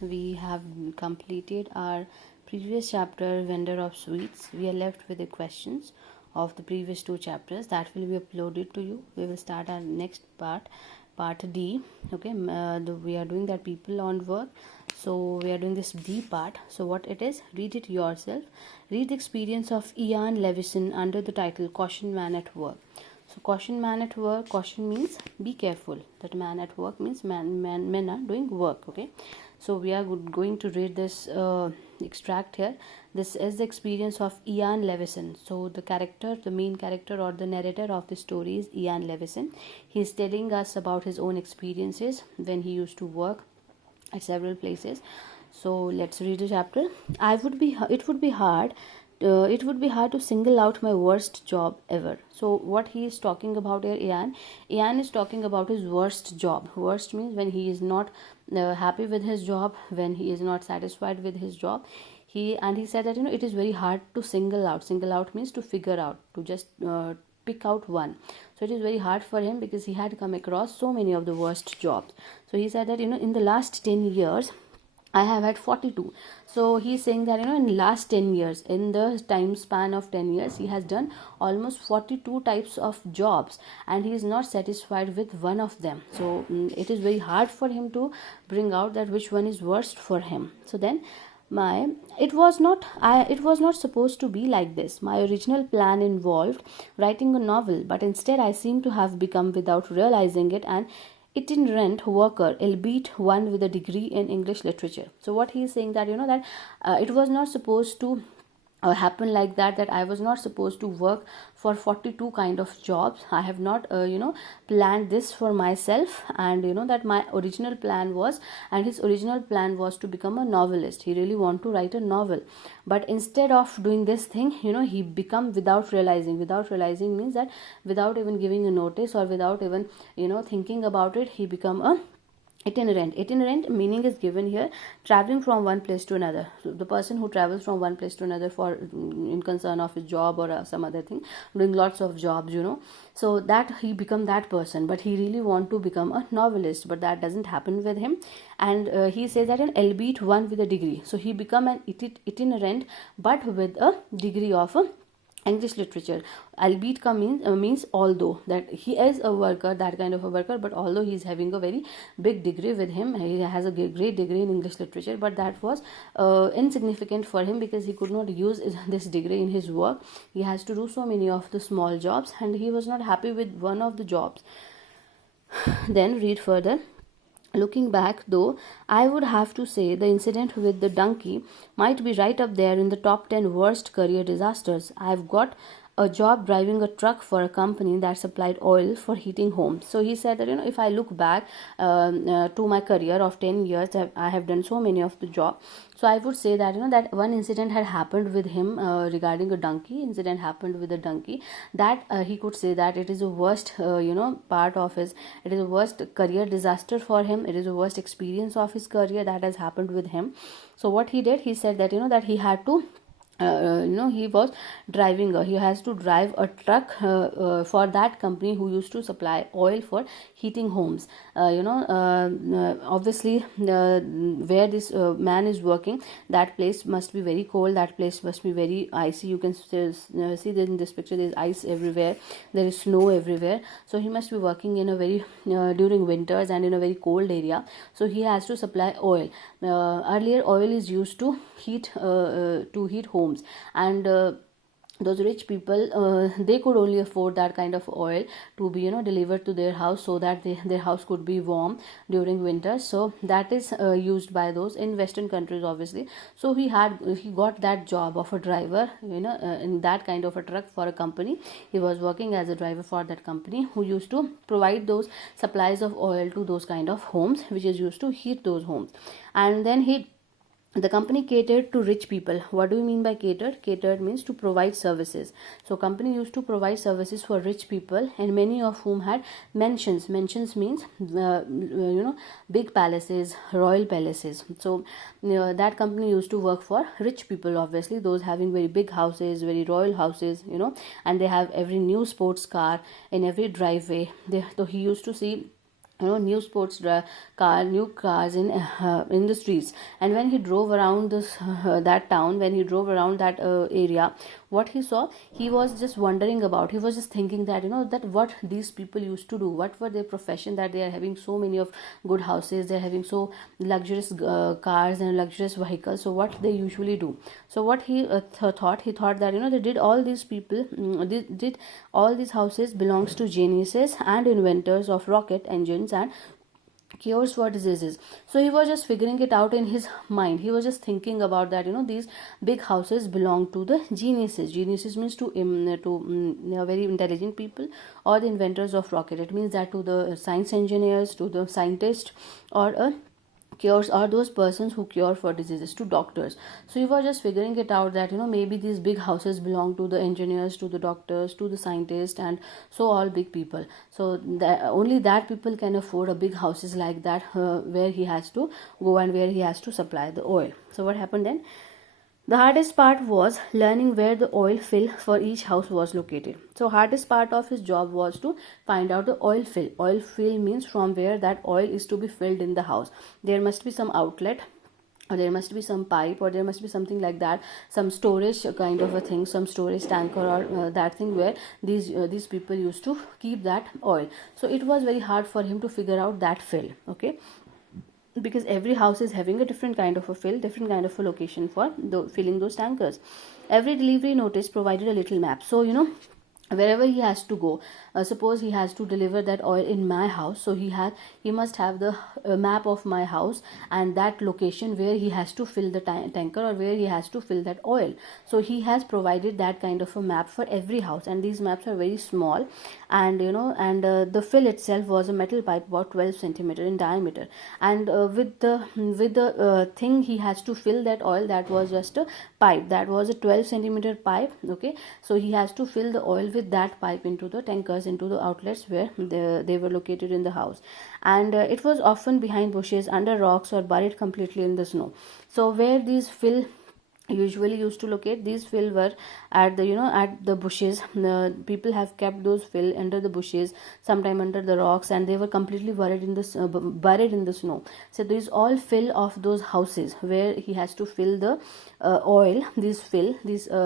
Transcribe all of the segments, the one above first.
We have completed our previous chapter, Vendor of Sweets. We are left with the questions of the previous two chapters that will be uploaded to you. We will start our next part D. Okay, we are doing that people on work. So we are doing this D part. So what it is, read it yourself. Read the experience of Ian Levison under the title Caution Man at Work. So caution man at work, caution means be careful. That man at work means men are doing work. Okay, so we are going to read this extract here. This is the experience of Ian Levison. So the main character or the narrator of the story is Ian Levison. He is telling us about his own experiences when he used to work at several places. So let's read the chapter. It would be hard to single out my worst job ever. So what he is talking about here, Ian is talking about his worst job. Worst means when he is not happy with his job, when he is not satisfied with his job. He said that it is very hard to single out. Single out means to figure out, to just pick out one. So it is very hard for him because he had come across so many of the worst jobs. So he said that in the last 10 years I have had 42. So he's saying that in the last 10 years, in the time span of 10 years, he has done almost 42 types of jobs and he is not satisfied with one of them. So it is very hard for him to bring out that which one is worst for him. So then it was not supposed to be like this. My original plan involved writing a novel, but instead I seem to have become, without realizing it, an itinerant worker, albeit one with a degree in English literature. So what he is saying that that it was not supposed to happen like that I was not supposed to work for 42 kind of jobs. I have not planned this for myself, and that my original plan was, and his original plan was to become a novelist. He really want to write a novel, but instead of doing this thing, he become, without realizing means that without even giving a notice or without even thinking about it, he become a itinerant meaning is given here, traveling from one place to another. So the person who travels from one place to another for in concern of his job or some other thing, doing lots of jobs, so that he become that person. But he really want to become a novelist, but that doesn't happen with him. And he says that an albeit one with a degree, so he become an itinerant but with a degree of a English literature. Albeit means although, that he is a worker, that kind of a worker, but although he is having a very big degree with him, he has a great degree in English literature, but that was insignificant for him because he could not use this degree in his work. He has to do so many of the small jobs and he was not happy with one of the jobs. Then read further. Looking back, though, I would have to say the incident with the donkey might be right up there in the top 10 worst career disasters. I've got a job driving a truck for a company that supplied oil for heating homes. So he said that if I look back to my career of 10 years, I have done so many of the job. So I would say that that one incident had happened with him regarding a donkey. Incident happened with a donkey that he could say that it is the worst part of his. It is the worst career disaster for him. It is the worst experience of his career that has happened with him. So what he did, he said that that he had to he was he has to drive a truck for that company who used to supply oil for heating homes. Obviously where this man is working, that place must be very cold, that place must be very icy. You can see that in this picture there is ice everywhere, there is snow everywhere. So he must be working in a very during winters and in a very cold area. So he has to supply oil. Earlier oil is used to heat homes, and those rich people, they could only afford that kind of oil to be delivered to their house, so that their house could be warm during winter. So that is used by those in western countries, obviously. So he got that job of a driver in that kind of a truck for a company. He was working as a driver for that company who used to provide those supplies of oil to those kind of homes which is used to heat those homes. And then the company catered to rich people. What do you mean by catered? Catered means to provide services. So company used to provide services for rich people, and many of whom had mansions. Mansions means big palaces, royal palaces. So that company used to work for rich people, obviously those having very big houses, very royal houses, and they have every new sports car in every driveway. So he used to see new new cars in the streets. And when he drove around this that town, when he drove around that area, what he saw, he was just wondering about, he was just thinking that, that what these people used to do, what were their profession, that they are having so many of good houses, they're having so luxurious cars and luxurious vehicles. So what they usually do, so what he thought, he thought that, they did all these people, did all these houses belongs to geniuses and inventors of rocket engines and cures for diseases. So he was just figuring it out in his mind. He was just thinking about that, these big houses belong to the geniuses. Geniuses means very intelligent people, or the inventors of rocket. It means that to the science engineers, to the scientists, or a cures, are those persons who cure for diseases, to doctors. So he was just figuring it out that, maybe these big houses belong to the engineers, to the doctors, to the scientists, and so all big people. So that only that people can afford a big houses like that, where he has to go and where he has to supply the oil. So what happened then? The hardest part was learning where the oil fill for each house was located. So hardest part of his job was to find out the oil fill. Oil fill means from where that oil is to be filled in the house. There must be some outlet, or there must be some pipe, or there must be something like that, some storage kind of a thing, some storage tanker, or that thing where these people used to keep that oil. So it was very hard for him to figure out that fill. Okay, because every house is having a different kind of a fill, different kind of a location for filling those tankers. Every delivery notice provided a little map. So wherever he has to go, suppose he has to deliver that oil in my house, so he must have the map of my house and that location where he has to fill the tanker, or where he has to fill that oil. So he has provided that kind of a map for every house, and these maps are very small. And the fill itself was a metal pipe about 12 centimeter in diameter. And with the thing he has to fill that oil, that was just a pipe, that was a 12 centimeter pipe. Okay, so he has to fill the oil with that pipe into the tankers, into the outlets where they were located in the house. And it was often behind bushes, under rocks, or buried completely in the snow. So where these fill usually used to locate, these fill were at the at the bushes. The people have kept those fill under the bushes, sometime under the rocks, and they were completely buried in the snow. So these all fill of those houses where he has to fill the oil, these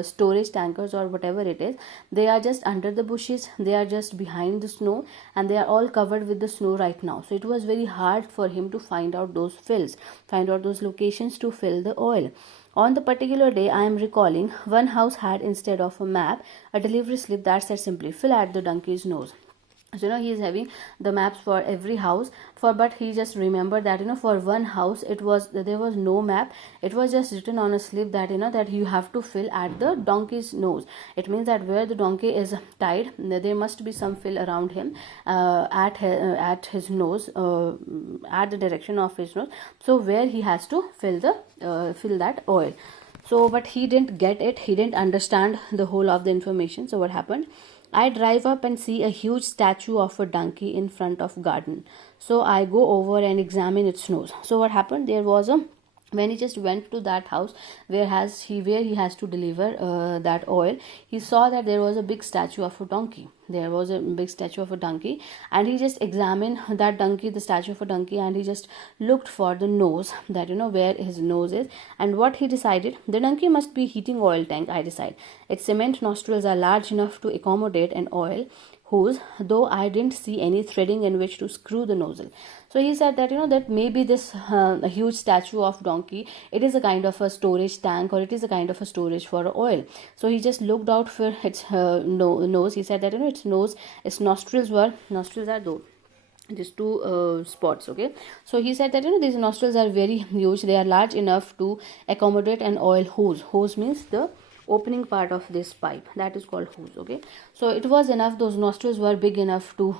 storage tankers or whatever it is, they are just under the bushes, they are just behind the snow, and they are all covered with the snow right now. So it was very hard for him to find out those fills, find out those locations to fill the oil. On the particular day I am recalling, one house had, instead of a map, a delivery slip that said simply, "Fill at the donkey's nose." So he is having the maps for every house, but he just remembered that for one house there was no map. It was just written on a slip that that you have to fill at the donkey's nose. It means that where the donkey is tied, there must be some fill around him, at his nose, at the direction of his nose. So where he has to fill that oil. So but he didn't get it, he didn't understand the whole of the information. So what happened? I drive up and see a huge statue of a donkey in front of garden. So I go over and examine its nose. So what happened? There was when he just went to that house where he has to deliver that oil, he saw that there was a big statue of a donkey. There was a big statue of a donkey, and he just examined that donkey, the statue of a donkey, and he just looked for the nose, that where his nose is. And what he decided, the donkey must be heating oil tank, I decide. Its cement nostrils are large enough to accommodate an oil hose, though I didn't see any threading in which to screw the nozzle. So he said that that maybe this a huge statue of donkey, it is a kind of a storage tank, or it is a kind of a storage for oil. So he just looked out for its nose. He said that its nostrils are those, these two spots. Okay, so he said that these nostrils are very huge, they are large enough to accommodate an oil hose. Hose means the opening part of this pipe, that is called hose. Okay, so it was enough, those nostrils were big enough to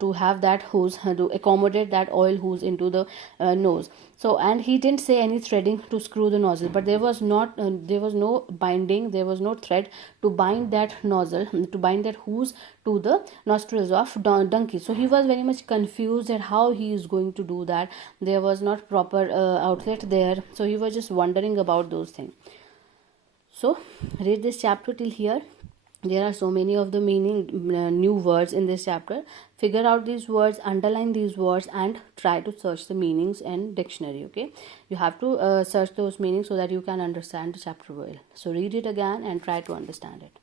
to have that hose, to accommodate that oil hose into the nose. So, and he didn't say any threading to screw the nozzle, but there was no binding, there was no thread to bind that nozzle, to bind that hose to the nostrils of donkey. So he was very much confused at how he is going to do that. There was not proper outlet there, so he was just wondering about those things. So read this chapter till here. There are so many of the new words in this chapter. Figure out these words, underline these words, and try to search the meanings in dictionary. Okay, you have to search those meanings so that you can understand the chapter well. So read it again and try to understand it.